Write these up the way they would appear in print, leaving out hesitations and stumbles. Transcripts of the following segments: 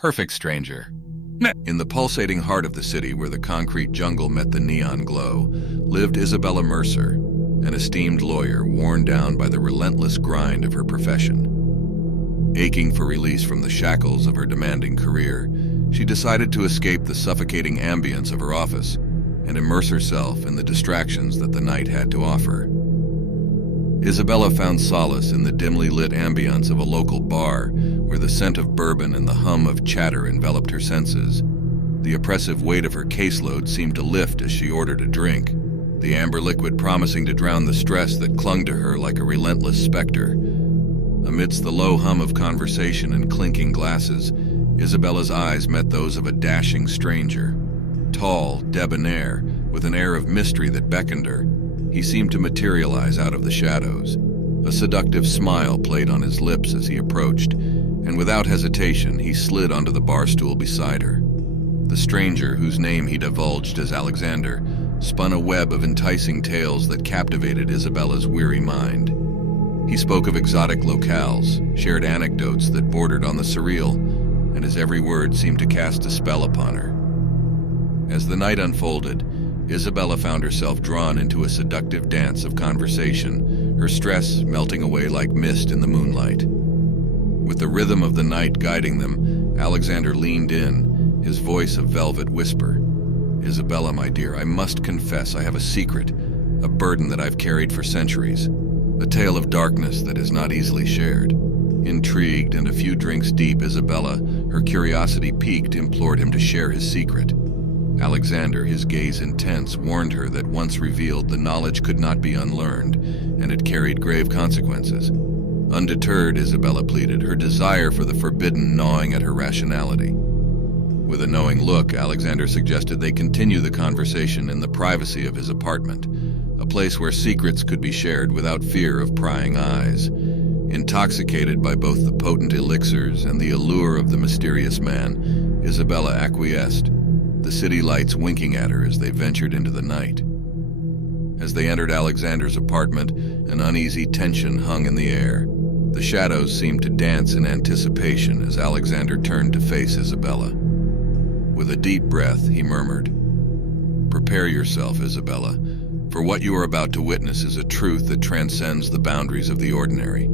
Perfect stranger. In the pulsating heart of the city where the concrete jungle met the neon glow, lived Isabella Mercer, an esteemed lawyer worn down by the relentless grind of her profession. Aching for release from the shackles of her demanding career, she decided to escape the suffocating ambience of her office and immerse herself in the distractions that the night had to offer. Isabella found solace in the dimly lit ambience of a local bar where the scent of bourbon and the hum of chatter enveloped her senses. The oppressive weight of her caseload seemed to lift as she ordered a drink, the amber liquid promising to drown the stress that clung to her like a relentless specter. Amidst the low hum of conversation and clinking glasses, Isabella's eyes met those of a dashing stranger. Tall, debonair, with an air of mystery that beckoned her, he seemed to materialize out of the shadows. A seductive smile played on his lips as he approached, and without hesitation, he slid onto the bar stool beside her. The stranger, whose name he divulged as Alexander, spun a web of enticing tales that captivated Isabella's weary mind. He spoke of exotic locales, shared anecdotes that bordered on the surreal, and his every word seemed to cast a spell upon her. As the night unfolded, Isabella found herself drawn into a seductive dance of conversation, her stress melting away like mist in the moonlight. With the rhythm of the night guiding them, Alexander leaned in, his voice a velvet whisper. "Isabella, my dear, I must confess I have a secret, a burden that I've carried for centuries, a tale of darkness that is not easily shared." Intrigued and a few drinks deep, Isabella, her curiosity piqued, implored him to share his secret. Alexander, his gaze intense, warned her that once revealed, the knowledge could not be unlearned, and it carried grave consequences. Undeterred, Isabella pleaded, her desire for the forbidden gnawing at her rationality. With a knowing look, Alexander suggested they continue the conversation in the privacy of his apartment, a place where secrets could be shared without fear of prying eyes. Intoxicated by both the potent elixirs and the allure of the mysterious man, Isabella acquiesced, the city lights winking at her as they ventured into the night. As they entered Alexander's apartment, an uneasy tension hung in the air. The shadows seemed to dance in anticipation as Alexander turned to face Isabella. With a deep breath, he murmured, "Prepare yourself, Isabella, for what you are about to witness is a truth that transcends the boundaries of the ordinary."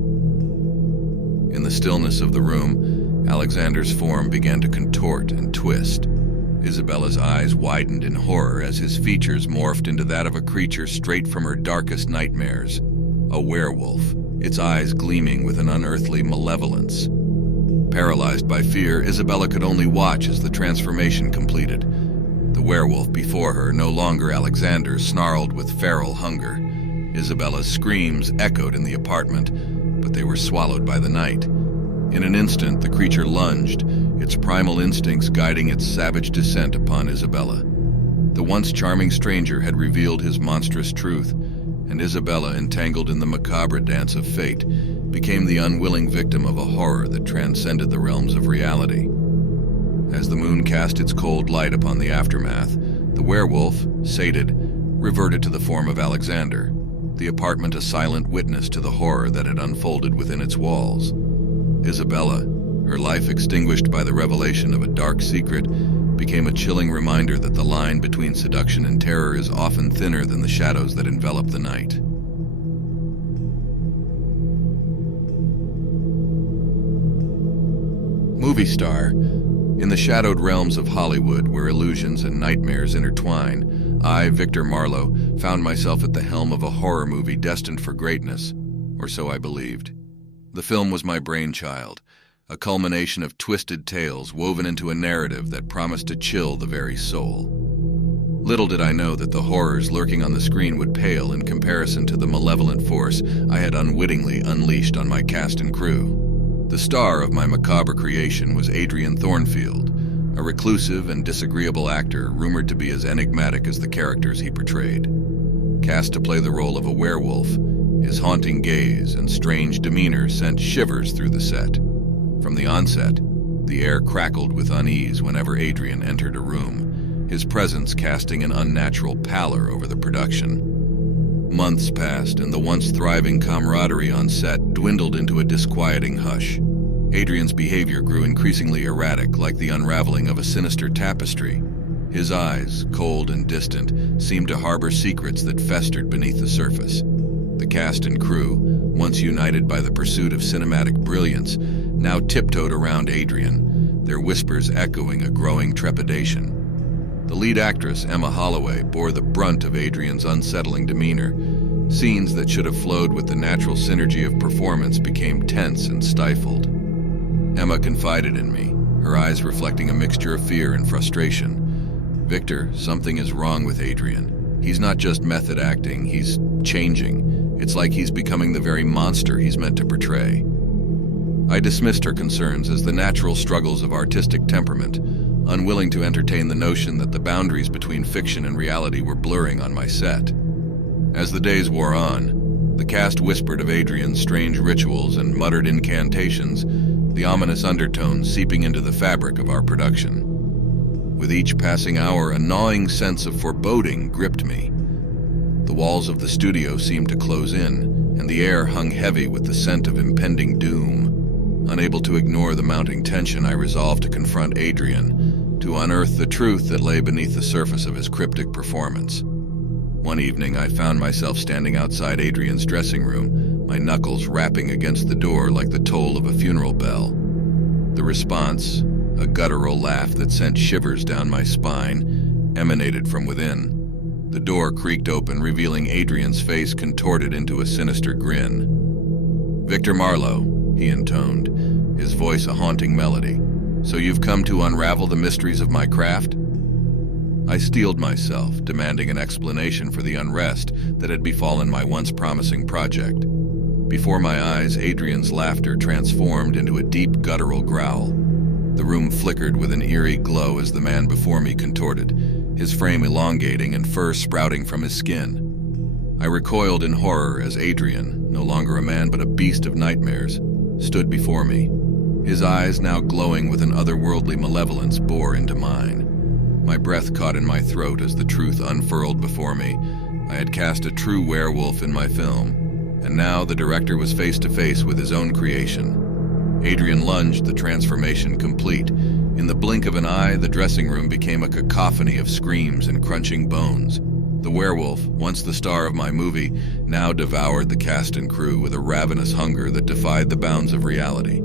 In the stillness of the room, Alexander's form began to contort and twist. Isabella's eyes widened in horror as his features morphed into that of a creature straight from her darkest nightmares, a werewolf, its eyes gleaming with an unearthly malevolence. Paralyzed by fear, Isabella could only watch as the transformation completed. The werewolf before her, no longer Alexander, snarled with feral hunger. Isabella's screams echoed in the apartment, but they were swallowed by the night. In an instant, the creature lunged, its primal instincts guiding its savage descent upon Isabella. The once charming stranger had revealed his monstrous truth, and Isabella, entangled in the macabre dance of fate, became the unwilling victim of a horror that transcended the realms of reality. As the moon cast its cold light upon the aftermath, the werewolf, sated, reverted to the form of Alexander, the apartment a silent witness to the horror that had unfolded within its walls. Isabella, her life extinguished by the revelation of a dark secret, became a chilling reminder that the line between seduction and terror is often thinner than the shadows that envelop the night. Movie star. In the shadowed realms of Hollywood, where illusions and nightmares intertwine, I, Victor Marlowe, found myself at the helm of a horror movie destined for greatness, or so I believed. The film was my brainchild, a culmination of twisted tales woven into a narrative that promised to chill the very soul. Little did I know that the horrors lurking on the screen would pale in comparison to the malevolent force I had unwittingly unleashed on my cast and crew. The star of my macabre creation was Adrian Thornfield, a reclusive and disagreeable actor rumored to be as enigmatic as the characters he portrayed. Cast to play the role of a werewolf, his haunting gaze and strange demeanor sent shivers through the set. From the onset, the air crackled with unease whenever Adrian entered a room, his presence casting an unnatural pallor over the production. Months passed, and the once thriving camaraderie on set dwindled into a disquieting hush. Adrian's behavior grew increasingly erratic, like the unraveling of a sinister tapestry. His eyes, cold and distant, seemed to harbor secrets that festered beneath the surface. The cast and crew, once united by the pursuit of cinematic brilliance, now tiptoed around Adrian, their whispers echoing a growing trepidation. The lead actress, Emma Holloway, bore the brunt of Adrian's unsettling demeanor. Scenes that should have flowed with the natural synergy of performance became tense and stifled. Emma confided in me, her eyes reflecting a mixture of fear and frustration. "Victor, something is wrong with Adrian. He's not just method acting, he's changing. It's like he's becoming the very monster he's meant to portray." I dismissed her concerns as the natural struggles of artistic temperament, unwilling to entertain the notion that the boundaries between fiction and reality were blurring on my set. As the days wore on, the cast whispered of Adrian's strange rituals and muttered incantations, the ominous undertones seeping into the fabric of our production. With each passing hour, a gnawing sense of foreboding gripped me. The walls of the studio seemed to close in, and the air hung heavy with the scent of impending doom. Unable to ignore the mounting tension, I resolved to confront Adrian, to unearth the truth that lay beneath the surface of his cryptic performance. One evening, I found myself standing outside Adrian's dressing room, my knuckles rapping against the door like the toll of a funeral bell. The response, a guttural laugh that sent shivers down my spine, emanated from within. The door creaked open, revealing Adrian's face contorted into a sinister grin. "Victor Marlowe," he intoned, his voice a haunting melody. "So you've come to unravel the mysteries of my craft?" I steeled myself, demanding an explanation for the unrest that had befallen my once promising project. Before my eyes, Adrian's laughter transformed into a deep guttural growl. The room flickered with an eerie glow as the man before me contorted, his frame elongating and fur sprouting from his skin. I recoiled in horror as Adrian, no longer a man but a beast of nightmares, stood before me. His eyes, now glowing with an otherworldly malevolence, bore into mine. My breath caught in my throat as the truth unfurled before me. I had cast a true werewolf in my film, and now the director was face to face with his own creation. Adrian lunged, the transformation complete. In the blink of an eye, the dressing room became a cacophony of screams and crunching bones. The werewolf, once the star of my movie, now devoured the cast and crew with a ravenous hunger that defied the bounds of reality.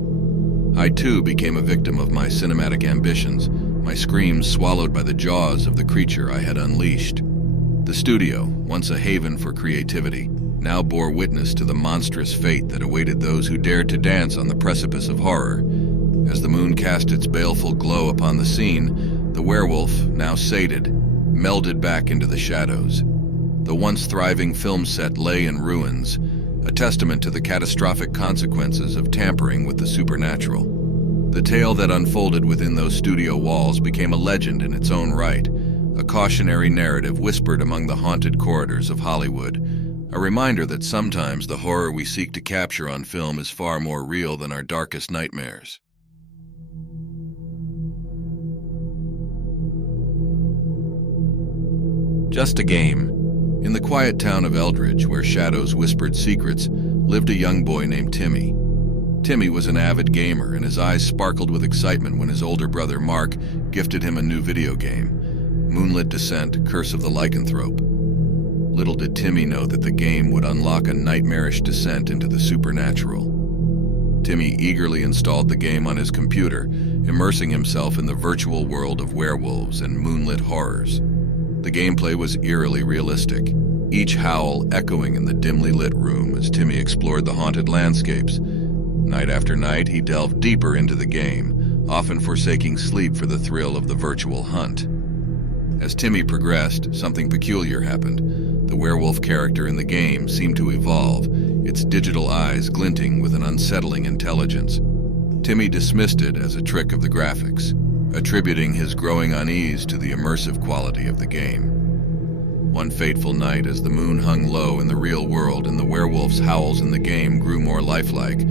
I too became a victim of my cinematic ambitions, my screams swallowed by the jaws of the creature I had unleashed. The studio, once a haven for creativity, now bore witness to the monstrous fate that awaited those who dared to dance on the precipice of horror. As the moon cast its baleful glow upon the scene, the werewolf, now sated, melded back into the shadows. The once thriving film set lay in ruins, a testament to the catastrophic consequences of tampering with the supernatural. The tale that unfolded within those studio walls became a legend in its own right, a cautionary narrative whispered among the haunted corridors of Hollywood, a reminder that sometimes the horror we seek to capture on film is far more real than our darkest nightmares. Just a game. In the quiet town of Eldridge, where shadows whispered secrets, lived a young boy named Timmy. Timmy was an avid gamer, and his eyes sparkled with excitement when his older brother Mark gifted him a new video game, Moonlit Descent: Curse of the Lycanthrope. Little did Timmy know that the game would unlock a nightmarish descent into the supernatural. Timmy eagerly installed the game on his computer, immersing himself in the virtual world of werewolves and moonlit horrors. The gameplay was eerily realistic, each howl echoing in the dimly lit room as Timmy explored the haunted landscapes. Night after night, he delved deeper into the game, often forsaking sleep for the thrill of the virtual hunt. As Timmy progressed, something peculiar happened. The werewolf character in the game seemed to evolve, its digital eyes glinting with an unsettling intelligence. Timmy dismissed it as a trick of the graphics, attributing his growing unease to the immersive quality of the game. One fateful night, as the moon hung low in the real world and the werewolf's howls in the game grew more lifelike,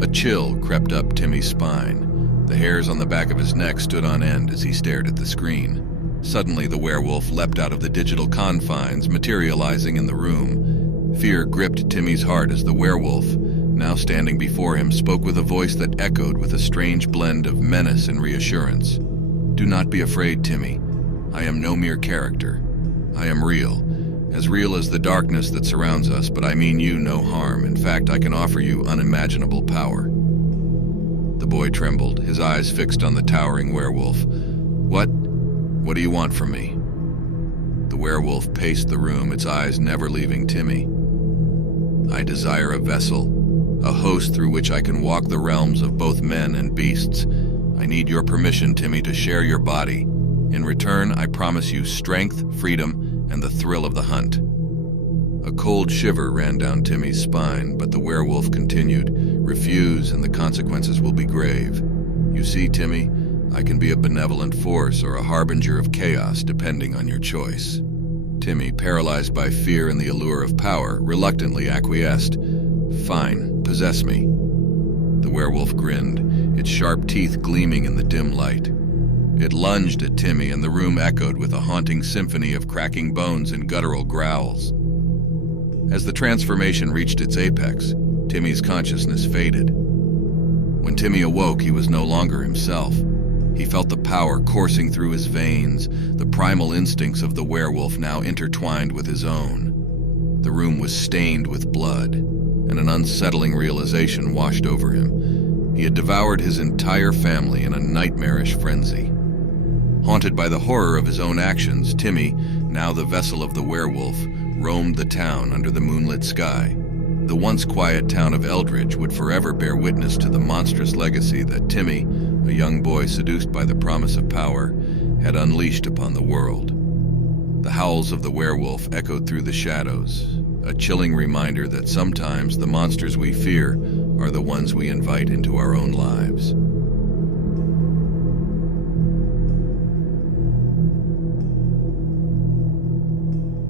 a chill crept up Timmy's spine. The hairs on the back of his neck stood on end as he stared at the screen. Suddenly, the werewolf leapt out of the digital confines, materializing in the room. Fear gripped Timmy's heart as the werewolf, now standing before him, spoke with a voice that echoed with a strange blend of menace and reassurance. "Do not be afraid, Timmy. I am no mere character. I am real as the darkness that surrounds us, but I mean you no harm. In fact, I can offer you unimaginable power." The boy trembled, his eyes fixed on the towering werewolf. What do you want from me?" The werewolf paced the room, its eyes never leaving Timmy. "I desire a vessel, a host through which I can walk the realms of both men and beasts. I need your permission, Timmy, to share your body. In return, I promise you strength, freedom, and the thrill of the hunt." A cold shiver ran down Timmy's spine, but the werewolf continued, "Refuse, and the consequences will be grave. You see, Timmy, I can be a benevolent force or a harbinger of chaos, depending on your choice." Timmy, paralyzed by fear and the allure of power, reluctantly acquiesced. "Fine, possess me." The werewolf grinned, its sharp teeth gleaming in the dim light. It lunged at Timmy, and the room echoed with a haunting symphony of cracking bones and guttural growls. As the transformation reached its apex, Timmy's consciousness faded. When Timmy awoke, he was no longer himself. He felt the power coursing through his veins, the primal instincts of the werewolf now intertwined with his own. The room was stained with blood, and an unsettling realization washed over him. He had devoured his entire family in a nightmarish frenzy. Haunted by the horror of his own actions, Timmy, now the vessel of the werewolf, roamed the town under the moonlit sky. The once quiet town of Eldridge would forever bear witness to the monstrous legacy that Timmy, a young boy seduced by the promise of power, had unleashed upon the world. The howls of the werewolf echoed through the shadows, a chilling reminder that sometimes the monsters we fear are the ones we invite into our own lives.